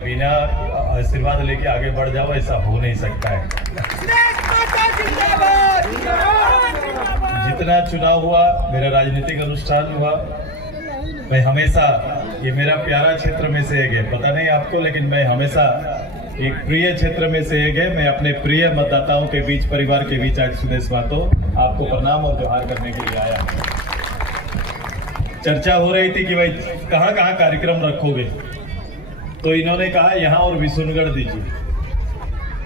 बिना आशीर्वाद लेके आगे बढ़ जाओ, ऐसा हो नहीं सकता है। जितना चुनाव हुआ, मेरा राजनीतिक अनुष्ठान हुआ, मैं हमेशा, ये मेरा प्यारा क्षेत्र में से एक है, पता नहीं आपको, लेकिन मैं हमेशा एक प्रिय क्षेत्र में से एक है। मैं अपने प्रिय मतदाताओं के बीच, परिवार के बीच आज सुदेश महतो आपको प्रणाम और जोहार करने के लिए आया। चर्चा हो रही थी कि भाई कहाँ कहाँ कार्यक्रम रखोगे, तो इन्होंने कहा यहाँ और विशुनगढ़ दीजिए।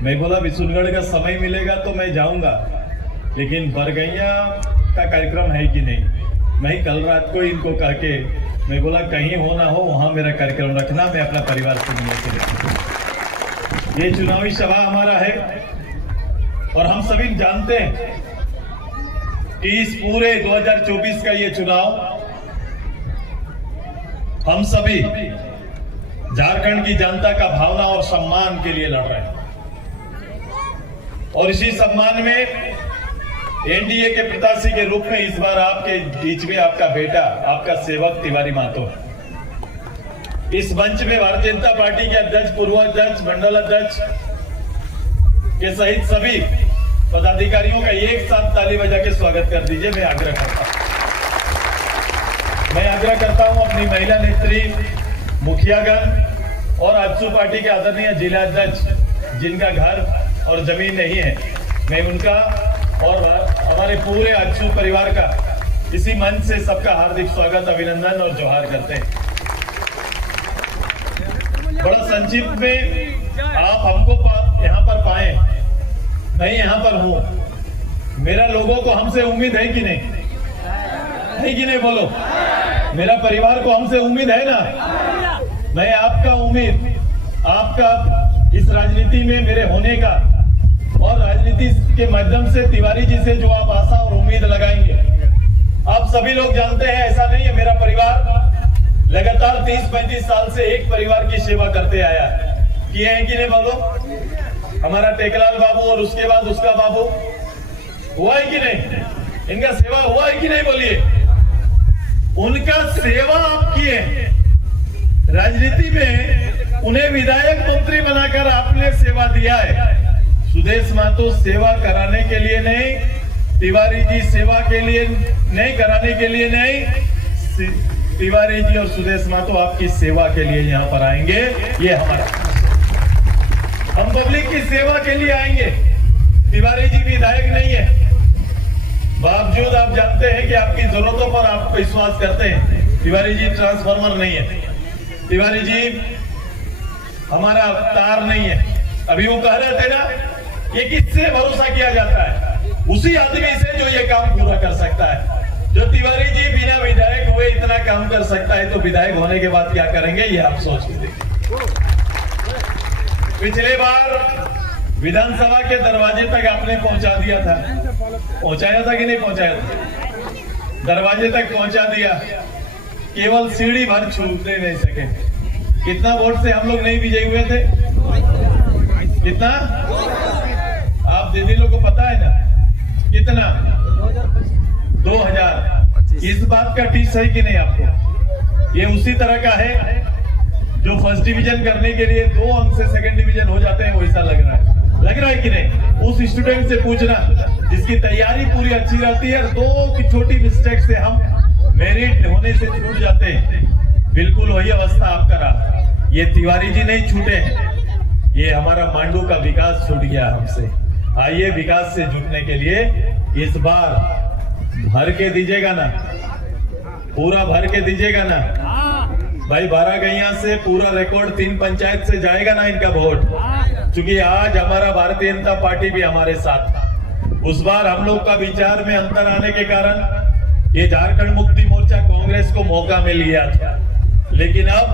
मैं बोला विशुनगढ़ का समय मिलेगा तो मैं जाऊंगा, लेकिन बरगैया का कार्यक्रम है कि नहीं। मैं कल रात को इनको कह के मैं बोला कहीं हो ना हो वहां मेरा कार्यक्रम रखना, मैं अपना परिवार से मिलने के लिए। ये चुनावी सभा हमारा है और हम सभी जानते हैं कि इस पूरे 2024 का ये चुनाव हम सभी झारखंड की जनता का भावना और सम्मान के लिए लड़ रहे हैं। और इसी सम्मान में एनडीए के प्रत्याशी के रूप में इस बार आपके बीच में आपका बेटा, आपका सेवक तिवारी महतो। इस मंच में भारतीय जनता पार्टी के अध्यक्ष, पूर्व अध्यक्ष, मंडल अध्यक्ष के सहित सभी पदाधिकारियों का एक साथ ताली बजा के स्वागत कर दीजिए। मैं आग्रह करता हूं अपनी महिला नेत्री, मुखियागण और आजसू पार्टी के आदरणीय जिला अध्यक्ष जिनका घर और जमीन नहीं है, मैं उनका और हमारे पूरे आजसू परिवार का इसी मंच से सबका हार्दिक स्वागत, अभिनंदन और जोहार करते हैं। बड़ा संक्षिप्त में आप हमको यहाँ पर पाए, मैं यहाँ पर हूँ। मेरा लोगों को हमसे उम्मीद है कि नहीं? है कि नहीं? बोलो। मेरा परिवार को हमसे उम्मीद है ना? मैं आपका उम्मीद, आपका इस राजनीति में मेरे होने का और राजनीति के माध्यम से तिवारी जी से जो आप आशा और उम्मीद लगाएंगे, आप सभी लोग जानते हैं ऐसा नहीं है। मेरा परिवार लगातार 30-35 साल से एक परिवार की सेवा करते आया है। किए हैं कि नहीं? बोलो। हमारा टेकलाल बाबू और उसके बाद उसका बाबू हुआ है कि नहीं? इनका सेवा हुआ है कि नहीं? बोलिए। उनका सेवा आप किए। राजनीति में उन्हें विधायक मंत्री बनाकर आपने सेवा दिया है। सुदेश महतो सेवा कराने के लिए नहीं, तिवारी जी सेवा के लिए नहीं, कराने के लिए नहीं, तिवारी जी और सुदेश महतो आपकी सेवा के लिए यहाँ पर आएंगे। ये हमारा, हम पब्लिक की सेवा के लिए आएंगे। तिवारी जी विधायक नहीं है, बावजूद आप जानते हैं कि आपकी जरूरतों पर आप विश्वास करते हैं। तिवारी जी ट्रांसफार्मर नहीं है, तिवारी जी हमारा तार नहीं है। अभी वो कह रहे थे ना, ये किससे भरोसा किया जाता है? उसी आदमी से जो ये काम पूरा कर सकता है। जो तिवारी जी बिना विधायक हुए इतना काम कर सकता है, तो विधायक होने के बाद क्या करेंगे, ये आप सोच के देखिए। पिछले बार विधानसभा के दरवाजे तक आपने पहुंचा दिया था, पहुंचाया था कि नहीं पहुंचाया था? दरवाजे तक पहुंचा दिया, केवल सीढ़ी भर छूते नहीं सके। कितना वोट से हम लोग नहीं विजयी हुए थे? कितना? आप दीदी लोग को पता है ना कितना? 2000। इस बात का टीस है कि नहीं आपको? ये उसी तरह का है जो फर्स्ट डिवीजन करने के लिए 2 अंक से सेकंड डिवीजन हो जाते हैं, वैसा लग रहा है कि नहीं? उस स्टूडेंट से पूछना जिसकी तैयारी पूरी अच्छी रहती है, 2 की छोटी मिस्टेक से हम मेरिट होने से छूट जाते हैं। बिल्कुल वही अवस्था आपका रहा। ये तिवारी जी नहीं छूटे हैं, ये हमारा मांडू का विकास छूट गया हमसे। आइए विकास से जुटने के लिए इस बार भर के दीजिएगा ना, पूरा भर के दीजिएगा ना भाई। 12 गैया से पूरा रिकॉर्ड 3 पंचायत से जाएगा ना इनका वोट, क्योंकि आज हमारा भारतीय जनता पार्टी भी हमारे साथ। उस बार हम लोग का विचार में अंतर आने के कारण ये झारखंड मुक्ति मोर्चा कांग्रेस को मौका मिल गया था, लेकिन अब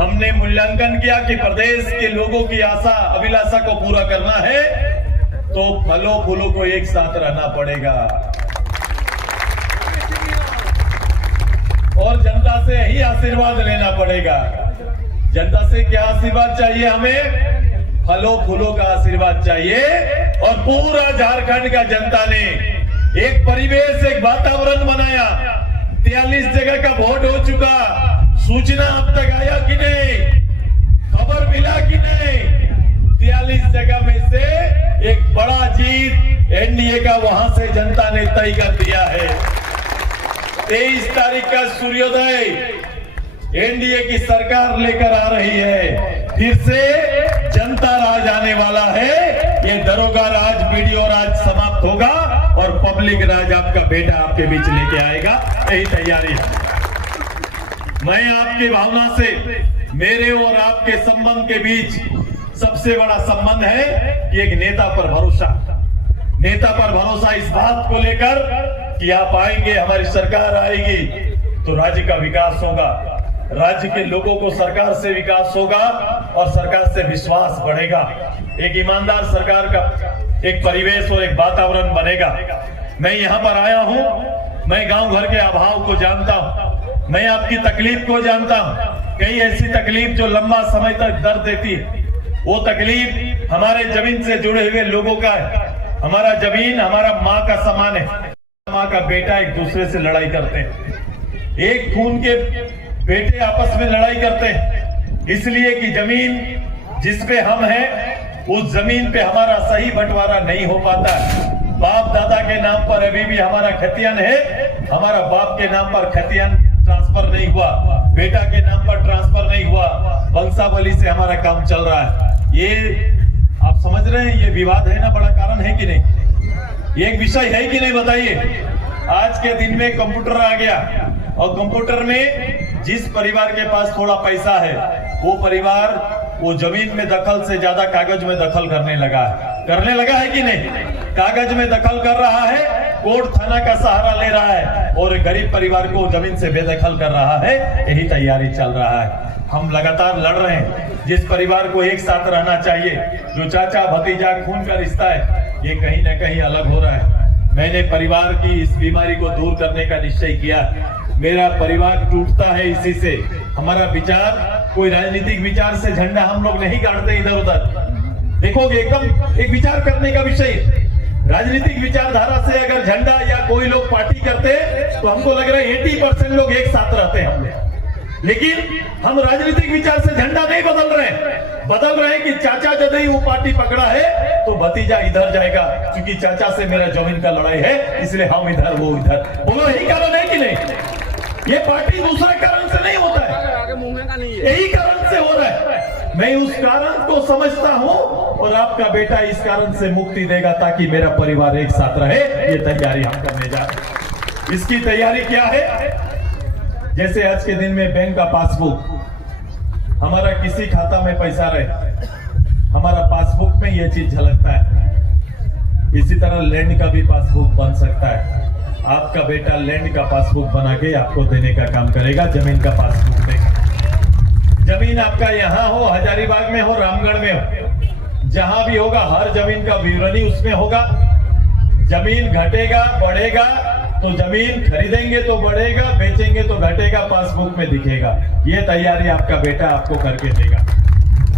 हमने मूल्यांकन किया कि प्रदेश के लोगों की आशा अभिलाषा को पूरा करना है, तो फलों फूलों को एक साथ रहना पड़ेगा और जनता से ही आशीर्वाद लेना पड़ेगा। जनता से क्या आशीर्वाद चाहिए हमें? फलों फूलों का आशीर्वाद चाहिए। और पूरा झारखंड का जनता ने एक परिवेश, एक वातावरण बनाया। 43 जगह का वोट हो चुका, सूचना अब तक आया कि नहीं? खबर मिला एक बड़ा जीत एनडीए का वहां से जनता ने तय कर दिया है। 23 तारीख का सूर्योदय एनडीए की सरकार लेकर आ रही है। फिर से जनता राज आने वाला है। ये दरोगा राज, वीडियो राज समाप्त होगा और पब्लिक राज आपका बेटा आपके बीच लेके आएगा। यही तैयारी है। मैं आपकी भावना से, मेरे और आपके संबंध के बीच सबसे बड़ा संबंध है कि एक नेता पर भरोसा। नेता पर भरोसा इस बात को लेकर कि आप आएंगे, हमारी सरकार आएगी तो राज्य का विकास होगा, राज्य के लोगों को सरकार से विकास होगा और सरकार से विश्वास बढ़ेगा। एक ईमानदार सरकार का एक परिवेश और एक वातावरण बनेगा। मैं यहाँ पर आया हूँ, मैं गांव घर के अभाव को जानता हूँ, मैं आपकी तकलीफ को जानता हूँ। कई ऐसी तकलीफ जो लंबा समय तक दर्द देती है, वो तकलीफ हमारे जमीन से जुड़े हुए लोगों का है। हमारा जमीन हमारा माँ का समान है। माँ का बेटा एक दूसरे से लड़ाई करते हैं, एक खून के बेटे आपस में लड़ाई करते हैं, इसलिए कि जमीन जिस पे हम हैं उस जमीन पे हमारा सही बंटवारा नहीं हो पाता है। बाप दादा के नाम पर अभी भी हमारा खतियान है, हमारा बाप के नाम पर खतियान ट्रांसफर नहीं हुआ, बेटा के नाम पर ट्रांसफर नहीं हुआ, वंशावली से हमारा काम चल रहा है। ये आप समझ रहे हैं, ये विवाद है ना, बड़ा कारण है कि नहीं, ये एक विषय है कि नहीं बताइए। आज के दिन में कंप्यूटर आ गया और कंप्यूटर में जिस परिवार के पास थोड़ा पैसा है वो परिवार वो जमीन में दखल से ज्यादा कागज में दखल करने लगा है कि नहीं। कागज में दखल कर रहा है, कोर्ट थाना का सहारा ले रहा है और गरीब परिवार को जमीन से बेदखल कर रहा है। यही तैयारी चल रहा है। हम लगातार लड़ रहे हैं। जिस परिवार को एक साथ रहना चाहिए, जो चाचा भतीजा खून का रिश्ता है, ये कहीं ना कहीं अलग हो रहा है। मैंने परिवार की इस बीमारी को दूर करने का निश्चय किया। मेरा परिवार टूटता है इसी से। हमारा विचार कोई राजनीतिक विचार से झंडा हम लोग नहीं गाड़ते इधर उधर। देखोगे एकदम एक विचार करने का विषय। राजनीतिक विचारधारा से अगर झंडा या कोई लोग पार्टी करते तो हमको लग रहा है 80% लोग एक साथ रहते हैं हमने। लेकिन हम राजनीतिक विचार से झंडा नहीं बदल रहे कि चाचा जब ही वो पार्टी पकड़ा है तो भतीजा इधर जाएगा, क्योंकि चाचा से मेरा जमीन का लड़ाई है, इसलिए हम इधर वो इधर। बोलो यही कारण है कि नहीं। ये पार्टी दूसरे कारण से नहीं होता है, यही कारण से हो रहा है। मैं उस कारण को समझता हूँ और आपका बेटा इस कारण से मुक्ति देगा ताकि मेरा परिवार एक साथ रहे। ये तैयारी हम करने जा रहे हैं। इसकी तैयारी क्या है? जैसे आज के दिन में बैंक का पासबुक, हमारा किसी खाता में पैसा रहे, हमारा पासबुक में ये चीज झलकता है। इसी तरह लैंड का भी पासबुक बन सकता है। आपका बेटा लैंड का पासबुक बना के आपको देने का काम करेगा, जमीन का पासबुक देगा। जमीन आपका यहाँ हो, हजारीबाग में हो, रामगढ़ में हो, जहां भी होगा हर जमीन का विवरणी उसमें होगा। जमीन घटेगा बढ़ेगा तो जमीन खरीदेंगे तो बढ़ेगा, बेचेंगे तो घटेगा, पासबुक में दिखेगा। ये तैयारी आपका बेटा आपको करके देगा।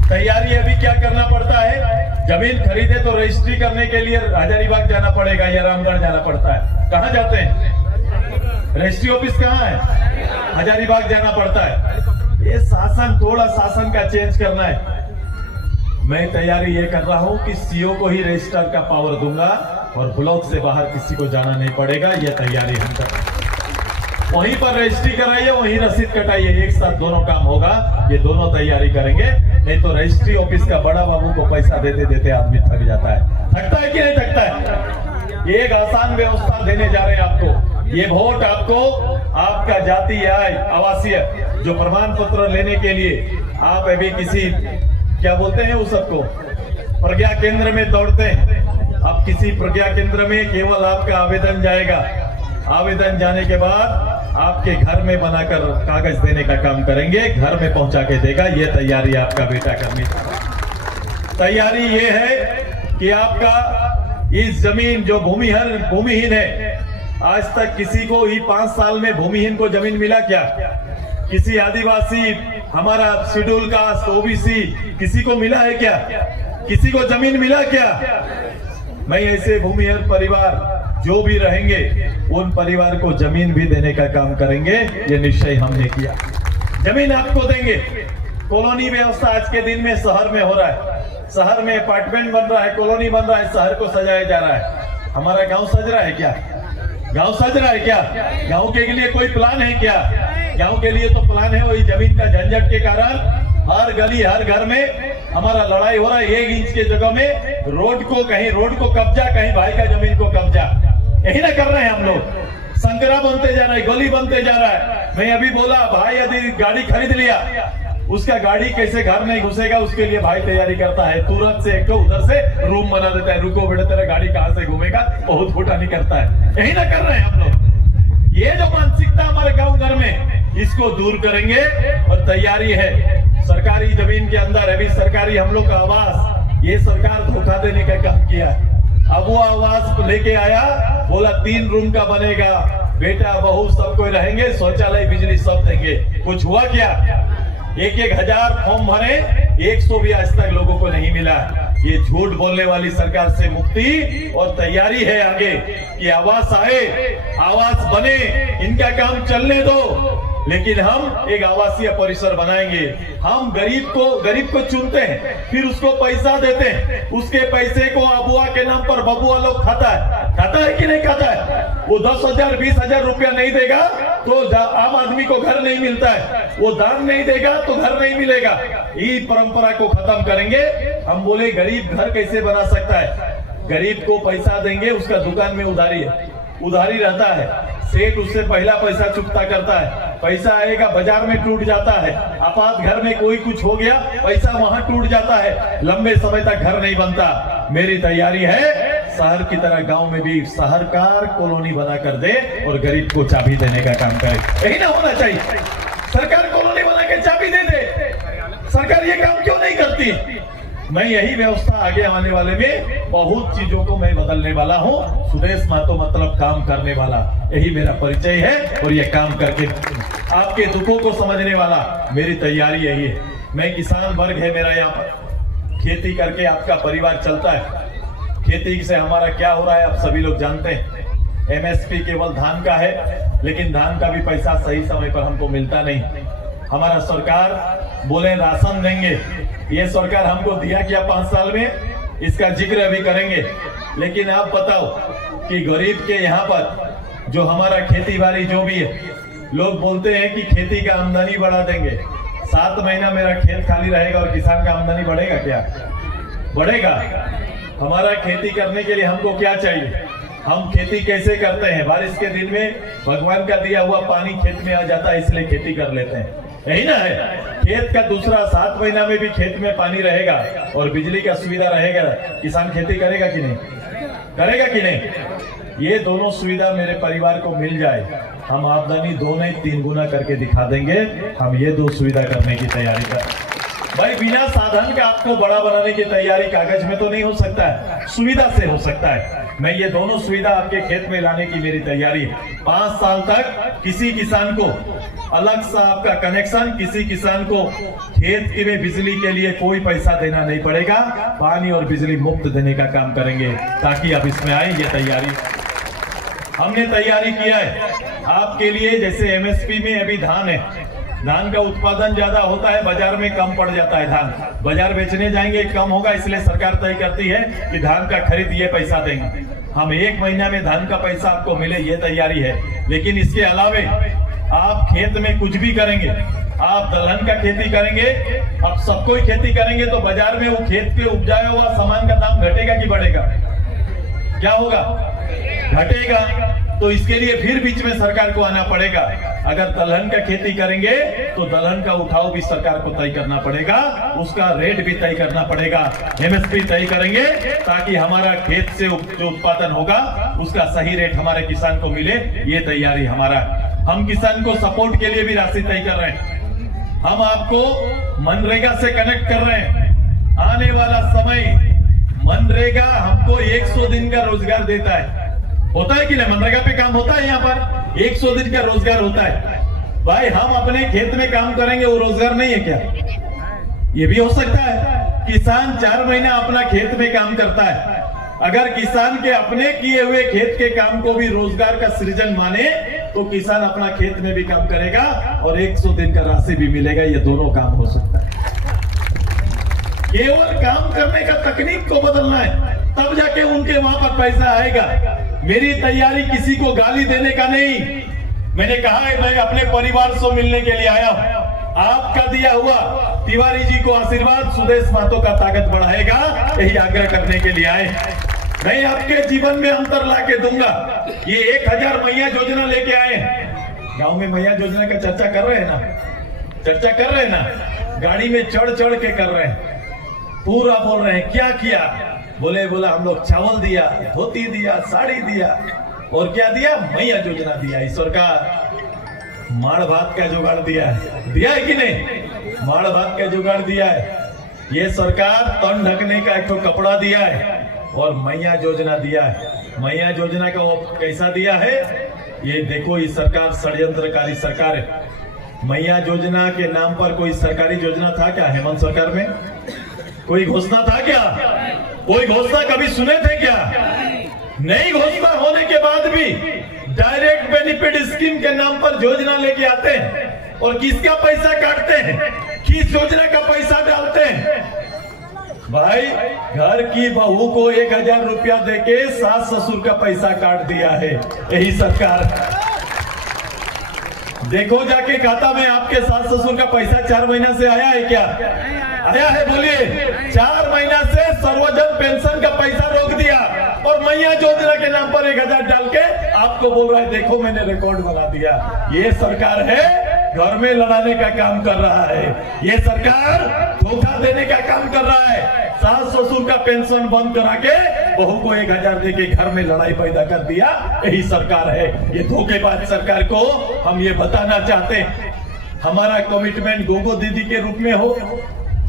तैयारी अभी क्या करना पड़ता है? जमीन खरीदे तो रजिस्ट्री करने के लिए हजारीबाग जाना पड़ेगा या रामगढ़ जाना पड़ता है। कहाँ जाते हैं? रजिस्ट्री ऑफिस कहाँ है? हजारीबाग जाना पड़ता है। ये शासन, थोड़ा शासन का चेंज करना है। मैं तैयारी ये कर रहा हूं कि सीओ को ही रजिस्ट्रार का पावर दूंगा और ब्लॉक से बाहर किसी को जाना नहीं पड़ेगा। ये तैयारी हम कर, वहीं पर रजिस्ट्री कराइए, वहीं रसीद कटाइए, एक साथ दोनों काम होगा। ये दोनों तैयारी करेंगे, नहीं तो रजिस्ट्री ऑफिस का बड़ा बाबू को पैसा देते देते आदमी थक जाता है। थकता है कि नहीं थकता है? ये एक आसान व्यवस्था देने जा रहे हैं आपको। ये वोट आपको आपका जाति आय आवासीय जो प्रमाण पत्र लेने के लिए आप अभी किसी क्या बोलते हैं उस सबको प्रज्ञा केंद्र में दौड़ते हैं। अब किसी प्रज्ञा केंद्र में केवल आपका आवेदन जाएगा। आवेदन जाने के बाद आपके घर में बनाकर कागज देने का काम करेंगे, घर में पहुंचा के देगा। ये तैयारी आपका बेटा करनी चाहिए। तैयारी ये है कि आपका इस जमीन जो भूमिहीन है, आज तक किसी को ही 5 साल में भूमिहीन को जमीन मिला क्या? किसी आदिवासी, हमारा शेड्यूल कास्ट, ओबीसी, किसी को मिला है क्या? किसी को जमीन मिला क्या? मैं ऐसे भूमिहीन परिवार जो भी रहेंगे उन परिवार को जमीन भी देने का काम करेंगे। ये निश्चय हमने किया। जमीन आपको देंगे। कॉलोनी व्यवस्था आज के दिन में शहर में हो रहा है। शहर में अपार्टमेंट बन रहा है, कॉलोनी बन रहा है, शहर को सजाया जा रहा है। हमारा गांव सज रहा है क्या? गांव सज रहा है क्या? गांव के लिए कोई प्लान है क्या? गांव के लिए तो प्लान है, वही जमीन का झंझट के कारण हर गली हर घर में हमारा लड़ाई हो रहा है। 1 इंच के जगह में रोड को कब्जा, कहीं भाई का जमीन को कब्जा, यही ना कर रहे हैं हम लोग। संकरा बनते जा रहा है, गली बनते जा रहा है। मैं अभी बोला भाई यदि गाड़ी खरीद लिया, उसका गाड़ी कैसे घर नहीं घुसेगा उसके लिए भाई तैयारी करता है। तुरंत से एक तो उधर से रूम बना देता है, रुको बेटा तेरा गाड़ी कहां से घूमेगा, बहुत फूटा नहीं करता है। यही ना कर रहे हैं हम लोग। ये जो मानसिकता हमारे गांव घर में, इसको दूर करेंगे और तैयारी है। सरकारी जमीन के अंदर अभी सरकारी हम लोग का आवास, ये सरकार धोखा देने का काम किया है। अब वो आवास लेके आया, बोला 3 रूम का बनेगा, बेटा बहू सब कोई रहेंगे, शौचालय बिजली सब देंगे। कुछ हुआ क्या? 1-1 हजार फॉर्म भरे, 100 भी आज तक लोगों को नहीं मिला। ये झूठ बोलने वाली सरकार से मुक्ति और तैयारी है आगे कि आवास आए, आवास बने, इनका काम चलने दो। लेकिन हम एक आवासीय परिसर बनाएंगे। हम गरीब को चुनते हैं, फिर उसको पैसा देते हैं। उसके पैसे को अबुआ के नाम पर बबुआ लोग खाता है कि नहीं खाता है? वो 10,000 20,000 रुपया नहीं देगा तो आम आदमी को घर नहीं मिलता है। वो दान नहीं देगा तो घर नहीं मिलेगा। ये परंपरा को खत्म करेंगे। हम बोले गरीब घर कैसे बना सकता है? गरीब को पैसा देंगे, उसका दुकान में उधारी रहता है, सेठ उससे पहला पैसा चुकता करता है। पैसा आएगा बाजार में टूट जाता है, आपात घर में कोई कुछ हो गया, पैसा वहां टूट जाता है, लंबे समय तक घर नहीं बनता। मेरी तैयारी है शहर की तरह गांव में भी शहरकार कॉलोनी बना कर दे और गरीब को चाबी देने का काम करे। यही ना होना चाहिए। सरकार कॉलोनी बना के चाबी दे दे। सरकार ये काम क्यों नहीं करती? मैं यही व्यवस्था आगे आने वाले में बहुत चीजों को मैं बदलने वाला हूँ। सुदेश महतो मतलब काम करने वाला, यही मेरा परिचय है। और ये काम करके आपके दुखों को समझने वाला, मेरी तैयारी यही है। मैं किसान वर्ग है मेरा, यहाँ पर खेती करके आपका परिवार चलता है। खेती से हमारा क्या हो रहा है आप सभी लोग जानते हैं। MSP केवल धान का है, लेकिन धान का भी पैसा सही समय पर हमको मिलता नहीं। हमारा सरकार बोले राशन देंगे, ये सरकार हमको दिया क्या 5 साल में, इसका जिक्र अभी करेंगे। लेकिन आप बताओ कि गरीब के यहाँ पर जो हमारा खेती बाड़ी जो भी है, लोग बोलते हैं कि खेती का आमदनी बढ़ा देंगे। 7 महीना मेरा खेत खाली रहेगा और किसान का आमदनी बढ़ेगा क्या? बढ़ेगा? हमारा खेती करने के लिए हमको क्या चाहिए? हम खेती कैसे करते हैं? बारिश के दिन में भगवान का दिया हुआ पानी खेत में आ जाता है, इसलिए खेती कर लेते हैं। यही ना है। खेत का दूसरा 7 महीना में भी खेत में पानी रहेगा और बिजली का सुविधा रहेगा, किसान खेती करेगा कि नहीं? करेगा कि नहीं? ये दोनों सुविधा मेरे परिवार को मिल जाए, हम आमदनी 2 नहीं 3 गुना करके दिखा देंगे। हम ये 2 सुविधा करने की तैयारी कर। भाई बिना साधन के आपको बड़ा बनाने की तैयारी कागज में तो नहीं हो सकता है, सुविधा से हो सकता है। मैं ये दोनों सुविधा आपके खेत में लाने की मेरी तैयारी है। 5 साल तक किसी किसान को अलग सा आपका कनेक्शन, किसी किसान को खेत में बिजली के लिए कोई पैसा देना नहीं पड़ेगा। पानी और बिजली मुफ्त देने का काम करेंगे, ताकि आप इसमें आए। ये तैयारी हमने तैयारी किया है आपके लिए। जैसे MSP में अभी धान है, धान का उत्पादन ज्यादा होता है, बाजार में कम पड़ जाता है धान। बाजार बेचने जाएंगे कम होगा, इसलिए सरकार तय करती है कि धान का खरीद ये पैसा देंगे। हम 1 महीना में धान का पैसा आपको मिले, ये तैयारी है। लेकिन इसके अलावे आप खेत में कुछ भी करेंगे, आप दलहन का खेती करेंगे, आप सबको खेती करेंगे, तो बाजार में वो खेत पे उपजाया हुआ सामान का दाम घटेगा कि बढ़ेगा? क्या होगा? घटेगा। तो इसके लिए फिर बीच में सरकार को आना पड़ेगा। अगर दलहन का खेती करेंगे तो दलहन का उठाव भी सरकार को तय करना पड़ेगा, उसका रेट भी तय करना पड़ेगा। MSP तय करेंगे ताकि हमारा खेत से जो उत्पादन होगा उसका सही रेट हमारे किसान को मिले। ये तैयारी हमारा। हम किसान को सपोर्ट के लिए भी राशि तय कर रहे हैं। हम आपको मनरेगा से कनेक्ट कर रहे हैं। आने वाला समय मनरेगा हमको 100 दिन का रोजगार देता है। होता है कि नहीं? मनरेगा पे काम होता है यहाँ पर, 100 दिन का रोजगार होता है। भाई हम अपने खेत में काम करेंगे, वो रोजगार नहीं है क्या? ये भी हो सकता है। किसान 4 महीना अपना खेत में काम करता है। अगर किसान के अपने किए हुए खेत के काम को भी रोजगार का सृजन माने तो किसान अपना खेत में भी काम करेगा और 100 दिन का राशि भी मिलेगा। ये दोनों काम हो सकता है। केवल काम करने का तकनीक को बदलना है, तब जाके उनके वहां पर पैसा आएगा। मेरी तैयारी किसी को गाली देने का नहीं। मैंने कहा है मैं अपने परिवार से मिलने के लिए आया हूं। आपका दिया हुआ तिवारी जी को आशीर्वाद सुदेश महतो का ताकत बढ़ाएगा, यही आग्रह करने के लिए आए। मैं आपके जीवन में अंतर ला के दूंगा। ये 1000 मैया योजना लेके आए। गांव में मैया योजना का चर्चा कर रहे हैं ना, चर्चा कर रहे हैं ना, गाड़ी में चढ़ चढ़ के कर रहे हैं, पूरा बोल रहे हैं क्या किया। बोला हम लोग चावल दिया, धोती दिया, साड़ी दिया, और क्या दिया, मैया योजना दिया। ईश्वर का माड़ भात का जुगाड़ दिया है कि नहीं? माड़ भात का जुगाड़ दिया है। ये सरकार तन ढकने का एक तो कपड़ा दिया है और मैया योजना दिया है। मैया योजना का वो कैसा दिया है, ये देखो। ये सरकार षड्यंत्रकारी सरकार है। मैया योजना के नाम पर कोई सरकारी योजना था क्या हेमंत सरकार में? कोई घोषणा था क्या? कोई घोषणा कभी सुने थे क्या? नई घोषणा होने के बाद भी डायरेक्ट बेनिफिट स्कीम के नाम पर योजना लेके आते हैं और किसका पैसा काटते हैं, किस योजना का पैसा डालते हैं? भाई, घर की बहू को 1000 रुपया देके सास ससुर का पैसा काट दिया है यही सरकार। देखो जाके खाता में आपके सास ससुर का पैसा 4 महीना से आया है क्या? आया है? बोलिए। 4 महीना से सर्वजन पेंशन का पैसा रोक दिया और मैया योजना के नाम पर 1000 डाल के आपको बोल रहा है देखो मैंने रिकॉर्ड बना दिया। ये सरकार है, घर में लड़ाने का काम कर रहा है। ये सरकार धोखा देने का काम कर रहा है। सास ससुर का पेंशन बंद करा के बहू को 1000 देके घर में लड़ाई पैदा कर दिया, यही सरकार है। ये धोखेबाज सरकार को हम ये बताना चाहते हैं। हमारा कमिटमेंट गोगो दीदी के रूप में हो,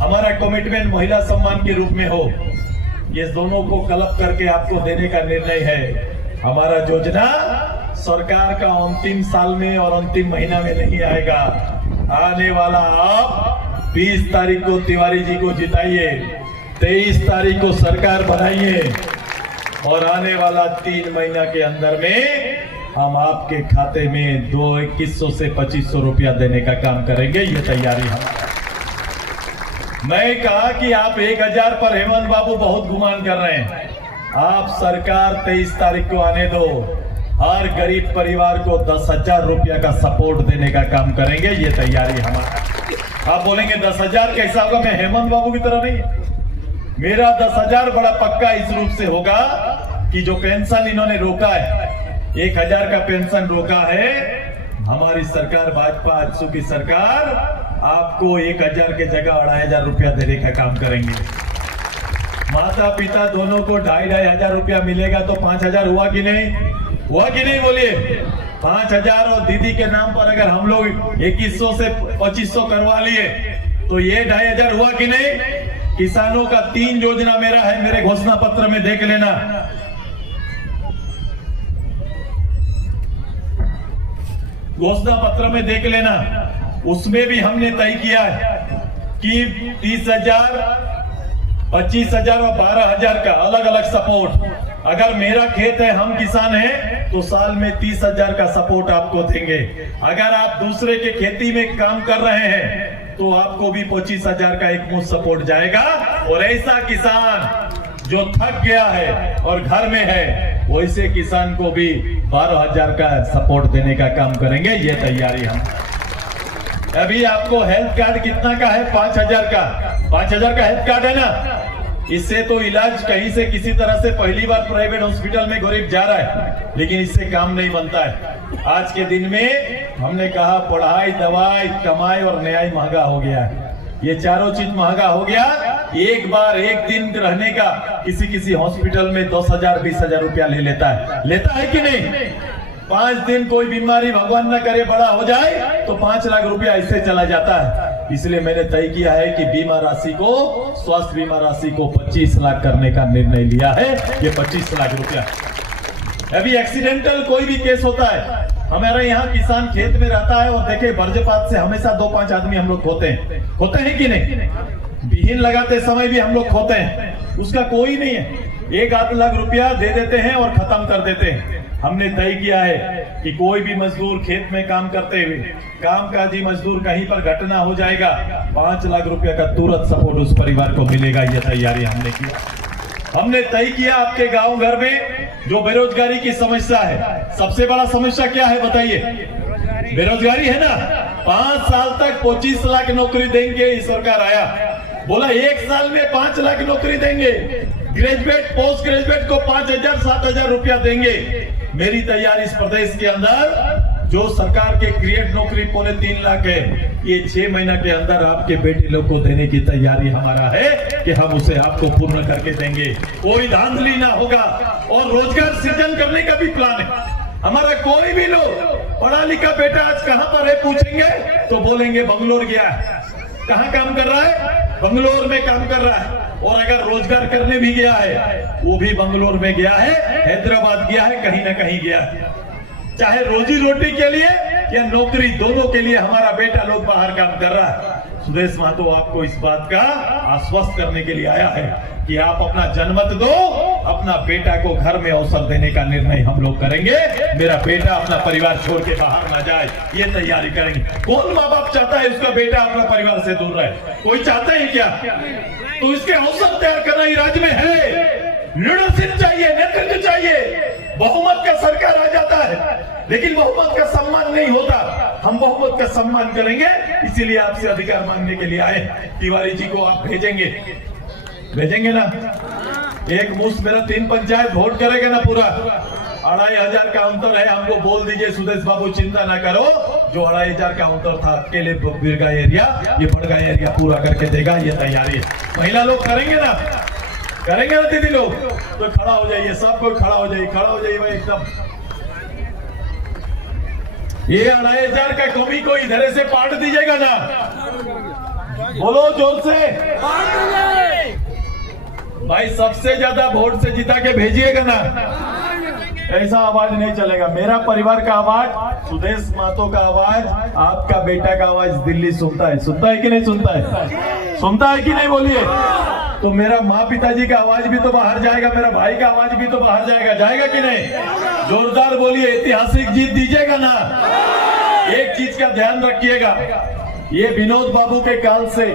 हमारा कमिटमेंट महिला सम्मान के रूप में हो। ये दोनों को क्लब करके आपको देने का निर्णय है। हमारा योजना सरकार का अंतिम साल में और अंतिम महीना में नहीं आएगा। आने वाला आप 20 तारीख को तिवारी जी को जिताइए, 23 तारीख को सरकार बनाइए और आने वाला 3 महीना के अंदर में हम आपके खाते में 2100 से 2500 रुपया देने का काम करेंगे। ये तैयारी हमारा। मैं कहा कि आप 1000 पर हेमंत बाबू बहुत गुमान कर रहे हैं। आप सरकार 23 तारीख को आने दो, हर गरीब परिवार को 10,000 रुपया का सपोर्ट देने का काम करेंगे। ये तैयारी हमारा। आप बोलेंगे 10,000 कैसा होगा? मैं हेमंत बाबू की तरह नहीं। मेरा 10,000 बड़ा पक्का इस रूप से होगा कि जो पेंशन इन्होंने रोका है, 1000 का पेंशन रोका है, हमारी सरकार भाजपा आजसू की सरकार आपको 1000 के जगह 2500 रुपया देने का काम करेंगे। माता पिता दोनों को 2500 रुपया मिलेगा तो 5000 हुआ कि नहीं? हुआ कि नहीं? बोलिए। 5000 और दीदी के नाम पर अगर हम लोग 2100 से 2500 करवा लिए तो ये 2500 हुआ कि नहीं? किसानों का 3 योजना मेरा है, मेरे घोषणा पत्र में देख लेना। घोषणा पत्र में देख लेना, उसमें भी हमने तय किया है कि 30,000, 25,000 और 12,000 का अलग अलग सपोर्ट। अगर मेरा खेत है, हम किसान हैं, तो साल में 30,000 का सपोर्ट आपको देंगे। अगर आप दूसरे के खेती में काम कर रहे हैं तो आपको भी 25,000 का एक मुश्त सपोर्ट जाएगा। और ऐसा किसान जो थक गया है और घर में है, वैसे किसान को भी 12,000 का सपोर्ट देने का काम करेंगे। ये तैयारी हम। अभी आपको हेल्थ कार्ड कितना का है? 5,000 का। 5,000 का हेल्थ कार्ड है ना? इससे तो इलाज कहीं से किसी तरह से पहली बार प्राइवेट हॉस्पिटल में गरीब जा रहा है, लेकिन इससे काम नहीं बनता है। आज के दिन में हमने कहा पढ़ाई, दवाई, कमाई और न्याय महंगा हो गया है। ये चारों चीज महंगा हो गया। एक बार एक दिन रहने का किसी हॉस्पिटल में 10,000 20,000 रुपया ले लेता है कि नहीं? 5 दिन कोई बीमारी भगवान न करे बड़ा हो जाए तो 5 लाख रुपया इससे चला जाता है। इसलिए मैंने तय किया है कि बीमा राशि को, स्वास्थ्य बीमा राशि को 25 लाख करने का निर्णय लिया है। ये 25 लाख रुपया। अभी एक्सीडेंटल कोई भी केस होता है, हमारे यहाँ किसान खेत में रहता है और देखे वज्रपात से हमेशा 2-5 आदमी हम लोग खोते हैं कि नहीं? बीहन लगाते समय भी हम लोग खोते हैं, उसका कोई नहीं है। 1 आध लाख रुपया दे देते हैं और खत्म कर देते हैं। हमने तय किया है कि कोई भी मजदूर खेत में काम करते हुए कामकाजी मजदूर कहीं पर घटना हो जाएगा 5 लाख रुपए का तुरंत सपोर्ट उस परिवार को मिलेगा। ये तैयारी हमने किया। हमने तय किया आपके गांव घर में जो बेरोजगारी की समस्या है, सबसे बड़ा समस्या क्या है बताइए? बेरोजगारी है ना। 5 साल तक 25 लाख नौकरी देंगे। इस सरकार आया बोला 1 साल में 5 लाख नौकरी देंगे, ग्रेजुएट पोस्ट ग्रेजुएट को 5,000 7,000 रुपया देंगे। मेरी तैयारी इस प्रदेश के अंदर जो सरकार के क्रिएट नौकरी 3.25 लाख है, ये 6 महीना के अंदर आपके बेटे लोग को देने की तैयारी हमारा है कि हम उसे आपको पूर्ण करके देंगे। कोई धांधली ना होगा और रोजगार सृजन करने का भी प्लान है हमारा। कोई भी लोग पढ़ा लिखा बेटा आज कहां पर है पूछेंगे तो बोलेंगे बंगलोर गया है। कहां काम कर रहा है? बंगलोर में काम कर रहा है। और अगर रोजगार करने भी गया है वो भी बंगलोर में गया है, हैदराबाद गया है, कहीं ना कहीं गया है। चाहे रोजी रोटी के लिए या नौकरी, दोनों के लिए हमारा बेटा लोग बाहर काम कर रहा है। सुदेश महतो आपको इस बात का आश्वस्त करने के लिए आया है कि आप अपना जनमत दो, अपना बेटा को घर में अवसर देने का निर्णय हम लोग करेंगे। मेरा बेटा अपना परिवार छोड़ के बाहर ना जाए, ये तैयारी करेंगे। कौन माँ बाप चाहता है उसका बेटा अपना परिवार से दूर रहे? कोई चाहता है क्या? तो इसके अवसर तैयार करना ही राज्य में है। लीडरशिप चाहिए, नेतृत्व चाहिए। बहुमत का सरकार आ जाता है लेकिन बहुमत का सम्मान नहीं होता। हम बहुमत का सम्मान करेंगे, इसीलिए आपसे अधिकार मांगने के लिए आए। तिवारी जी को आप भेजेंगे ना? एक मुश्त मेरा 3 पंचायत वोट करेगा ना पूरा? 2,500 का अंतर है। हमको बोल दीजिए सुदेश बाबू चिंता ना करो, जो 2,500 का अंतर था अकेले बिरगा एरिया, ये बड़गा एरिया पूरा करके देगा। ये तैयारी है। महिला लोग करेंगे ना दीदी लोग? तो खड़ा हो जाइए, सब कोई खड़ा हो जाइए भाई एकदम। ये 2,500 का कमी को इधर से पाट दीजिएगा ना? बोलो जोर से भाई। सबसे ज्यादा वोट से जिता के भेजिएगा ना। ऐसा आवाज नहीं चलेगा। मेरा परिवार का आवाज, सुदेश महतो का आवाज, आपका बेटा का आवाज दिल्ली सुनता है कि नहीं सुनता है? सुनता है कि नहीं बोलिए? तो मेरा माँ पिताजी का आवाज भी तो बाहर जाएगा, मेरा भाई का आवाज भी तो बाहर जाएगा कि नहीं? जोरदार बोलिए, ऐतिहासिक जीत दीजिएगा ना। एक चीज का ध्यान रखिएगा, ये विनोद बाबू के काल से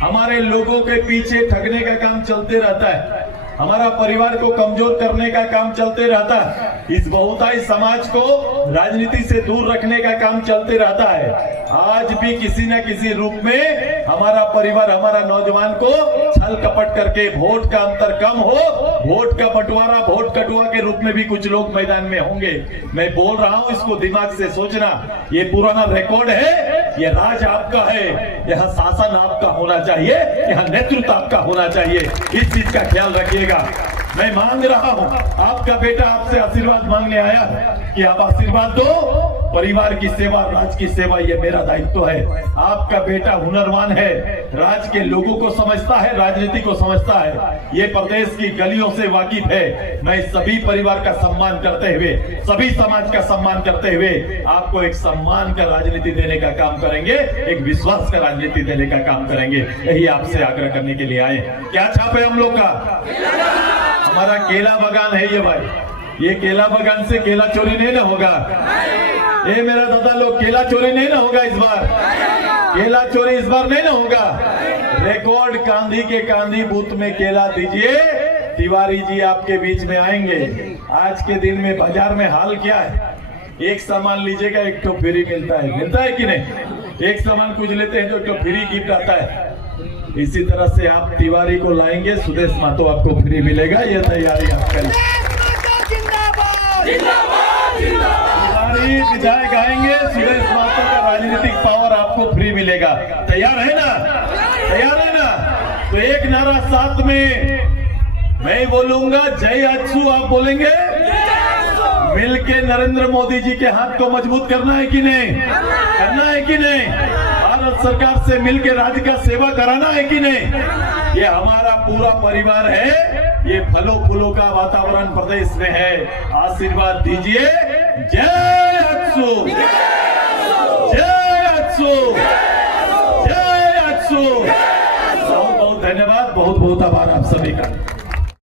हमारे लोगों के पीछे ठगने का काम चलते रहता है, हमारा परिवार को कमजोर करने का काम चलते रहता है, इस बहुताई समाज को राजनीति से दूर रखने का काम चलते रहता है। आज भी किसी न किसी रूप में हमारा परिवार, हमारा नौजवान को छल कपट करके वोट का अंतर कम हो, वोट का बंटवारा, वोट कटुआ के रूप में भी कुछ लोग मैदान में होंगे। मैं बोल रहा हूं, इसको दिमाग से सोचना। ये पुराना रिकॉर्ड है, ये राज आपका है, यहाँ शासन आपका होना चाहिए, यहाँ नेतृत्व आपका होना चाहिए। इस चीज का ख्याल रखिएगा। मैं मांग रहा हूं, आपका बेटा आपसे आशीर्वाद मांगने आया है कि आप आशीर्वाद दो। परिवार की सेवा, राज्य की सेवा, ये मेरा दायित्व है। आपका बेटा हुनरवान है, राज्य के लोगों को समझता है, राजनीति को समझता है, ये प्रदेश की गलियों से वाकिफ है। मैं सभी परिवार का सम्मान करते हुए, सभी समाज का सम्मान करते हुए आपको एक सम्मान का राजनीति देने का काम करेंगे, एक विश्वास का राजनीति देने का काम करेंगे। यही आपसे आग्रह करने के लिए आए। क्या छाप है हम लोग का? हमारा केला बागान है ये भाई, ये केला बागान से केला चोरी नहीं ना होगा। ये मेरा दादा लोग, केला चोरी नहीं ना होगा इस बार, केला चोरी इस बार नहीं ना होगा। रिकॉर्ड कांधी के कांधी बूथ में केला दीजिए। तिवारी जी आपके बीच में आएंगे। आज के दिन में बाजार में हाल क्या है? एक सामान लीजिएगा, एक तो फ्री मिलता है कि नहीं? एक सामान कुछ लेते हैं तो फ्री गिफ्ट आता है। इसी तरह से आप तिवारी को लाएंगे, सुदेश महतो आपको फ्री मिलेगा। ये तैयारी आप करें। तिवारी विधायक आएंगे, सुदेश महतो का राजनीतिक पावर आपको फ्री मिलेगा। तैयार है ना? तो एक नारा साथ में मैं बोलूंगा, जय अच्छु आप बोलेंगे। मिलके नरेंद्र मोदी जी के हाथ को मजबूत करना है कि नहीं? भारत सरकार से मिलकर राज्य का सेवा कराना है कि नहीं? ये हमारा पूरा परिवार है। ये फलों फूलों का वातावरण प्रदेश में है। आशीर्वाद दीजिए। जय अच्छु, जय अच्छु, जय अच्छु। बहुत बहुत धन्यवाद, बहुत बहुत आभार आप सभी का।